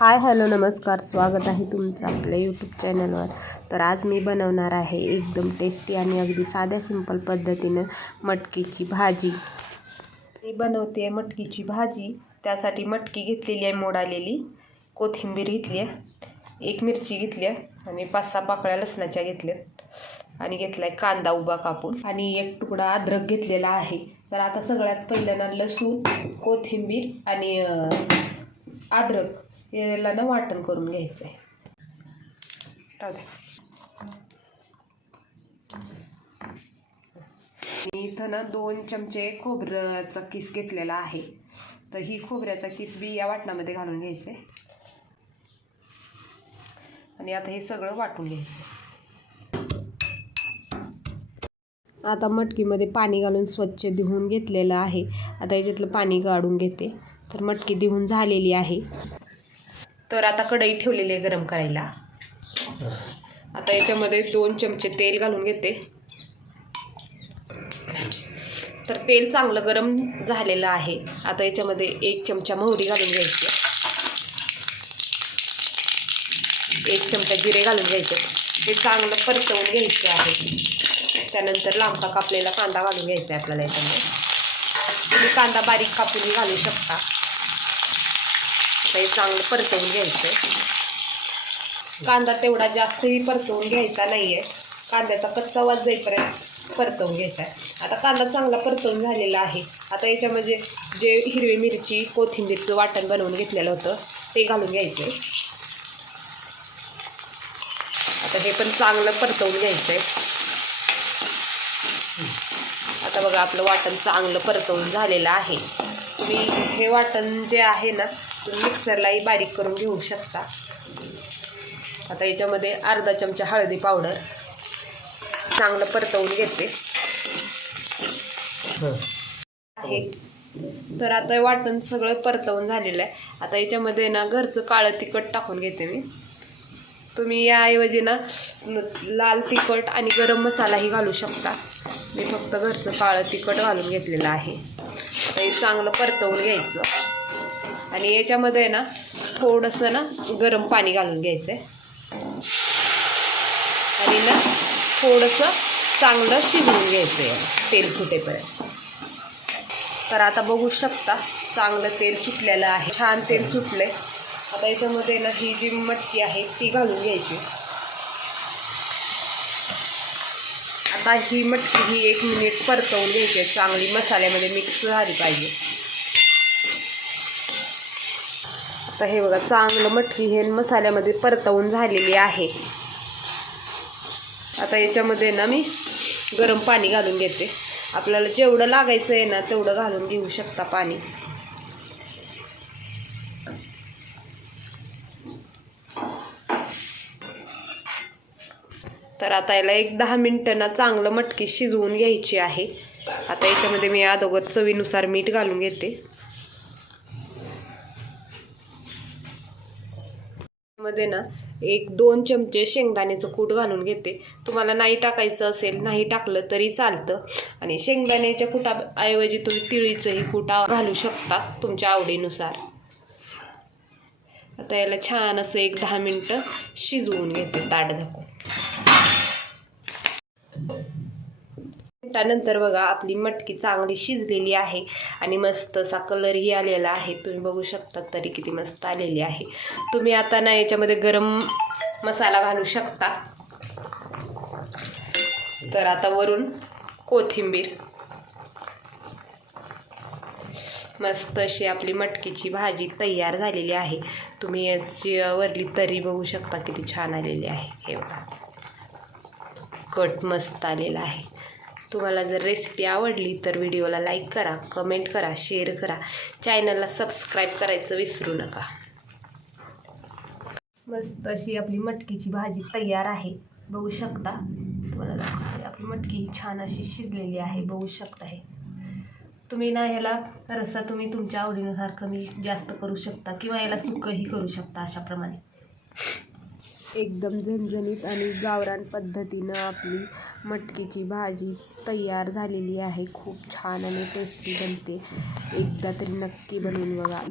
Hi hello नमस्कार. स्वागत आहे तुमचं आपल्या यूट्यूब चॅनलवर तर आज मी बनवणार आहे एकदम टेस्टी आणि अगदी साध्या सिंपल पद्धतीनं मटकीची भाजी. मी बनवते आहे मटकीची भाजी. त्यासाठी मटकी घेतलेली आहे मोडालेली. कोथिंबीर घेतली आहे. एक मिरची घेतली आहे आणि पाच सहा पाकळ्या लसणाच्या घेतल्यात. आणि घेतला आहे कांदा उभा कापून. आणि एक तुकडा अद्रक घेतलेला आहे. तर आता सगळ्यात पहिल्यांदा लसूण कोथिंबीर आणि अद्रक याला ना वाटण करून घ्यायचं आहे. मी इथं ना दोन चमचे खोबऱ्याचा किस घेतलेला आहे. तर ही खोबऱ्याचा किस बी या वाटणामध्ये घालून घ्यायचे आणि आता हे सगळं वाटून घ्यायचं आता मटकीमध्ये पाणी घालून स्वच्छ धुवून घेतलेलं आहे. आता याच्यातलं पाणी काढून घेते. तर मटकी धुवून झालेली आहे. तर आता कढई ठेवलेली आहे गरम करायला. आता याच्यामध्ये दोन चमचे तेल घालून घेते. तर तेल चांगलं गरम झालेलं आहे. आता याच्यामध्ये एक चमचा मोहरी घालून घ्यायची. एक चमचा जिरे घालून घ्यायचे. ते चांगलं परतवून घ्यायचे आहे. त्यानंतर लांबा कापलेला कांदा घालून घ्यायचा आहे आपल्याला याच्यामध्ये. तुम्ही कांदा बारीक कापूनही घालू शकता. हे चांगलं परतवून घ्यायचं आहे कांदा तेवढा जास्तही परतवून घ्यायचा नाही आहे कांद्याचा कच्चा वाज जाईपर्यंत परतवून घ्यायचा आहे. आता कांदा चांगला परतवून झालेला आहे. आता याच्यामध्ये जे हिरवी मिरची कोथिंबीरचं वाटण बनवून घेतलेलं होतं ते घालून घ्यायचं आहे आता हे पण चांगलं परतवून घ्यायचं आहे आता बघा आपलं वाटण चांगलं परतवून झालेलं आहे. तुम्ही हे वाटण जे आहे ना तुम्ही मिक्सरलाही बारीक करून घेऊ शकता. आता याच्यामध्ये अर्धा चमचा हळदी पावडर चांगलं परतवून घेते. आहे. तर आता वाटण सगळं परतवून झालेलं आहे. आता याच्यामध्ये ना घरचं काळं तिखट टाकून घेते मी. तुम्ही याऐवजी ना लाल तिखट आणि गरम मसालाही घालू शकता. मी फक्त घरचं काळं तिखट घालून घेतलेलं आहे. हे चांगलं परतवून घ्यायचं. आणि याच्यामध्ये ना थोडंसं ना गरम पाणी घालून घ्यायचं आहे आणि ना थोडंसं चांगलं शिजवून घ्यायचं आहे तेल सुटेपर्यंत. तर आता बघू शकता चांगलं तेल सुटलेलं आहे छान तेल सुटलं आहे आता याच्यामध्ये ना ही जी मटकी आहे ती घालून घ्यायची. आता ही मटकी ही एक मिनिट परतवून घ्यायची आहे. चांगली मसाल्यामध्ये मिक्स झाली पाहिजे. आता हे बघा चांगलं मटकी हे मसाल्यामध्ये परतवून झालेली आहे. आता याच्यामध्ये ना मी गरम पाणी घालून घेते. आपल्याला जेवढं लागायचं आहे ना तेवढं घालून घेऊ शकता पाणी. तर आता याला एक दहा मिनटं ना चांगलं मटकी शिजवून घ्यायची आहे. आता याच्यामध्ये मी अगोदर चवीनुसार मीठ घालून घेते. मध्ये ना एक दोन चमचे शेंगदाण्याचं कूट घालून घेते. तुम्हाला नाही टाकायचं असेल नाही टाकलं तरी चालतं. आणि शेंगदाण्याच्या कुटाऐवजी तुम्ही तिळीचंही कुटा घालू शकता तुमच्या आवडीनुसार. आता याला छान असं एक दहा मिनटं शिजवून घेते ताट झाकून. मिनिटानंतर बघा आपली मटकी चांगली शिजलेली आहे आणि मस्त असा कलरही आलेला आहे. तुम्ही बघू शकता तरी किती मस्त आलेली आहे. तुम्ही आता ना याच्यामध्ये गरम मसाला घालू शकता. तर आता वरून कोथिंबीर. मस्त अशी आपली मटकीची भाजी तयार झालेली आहे. तुम्ही याची वरली तरी बघू शकता किती छान आलेली आहे. हे बघा. कट मस्त आलेला आहे. तुम्हाला जर रेसिपी आवडली तर व्हिडिओला लाईक करा कमेंट करा शेअर करा. चॅनलला सबस्क्राईब करायचं विसरू नका. मस्त अशी आपली मटकीची भाजी तयार आहे. बघू शकता. तुम्हाला दाखवते. आपली मटकी ही छान अशी शिजलेली आहे. बघू शकता हे. तुम्ही ना ह्याला रस्सा तुम्ही तुमच्या आवडीनुसार कमी जास्त करू शकता किंवा याला सुकंही करू शकता अशाप्रमाणे. एकदम झणझणीत आणि गावरान पद्धतीनं आपली मटकीची भाजी तयार झालेली आहे. खूप छान आणि टेस्टी बनते. एकदा तरी नक्की बनवून बघा.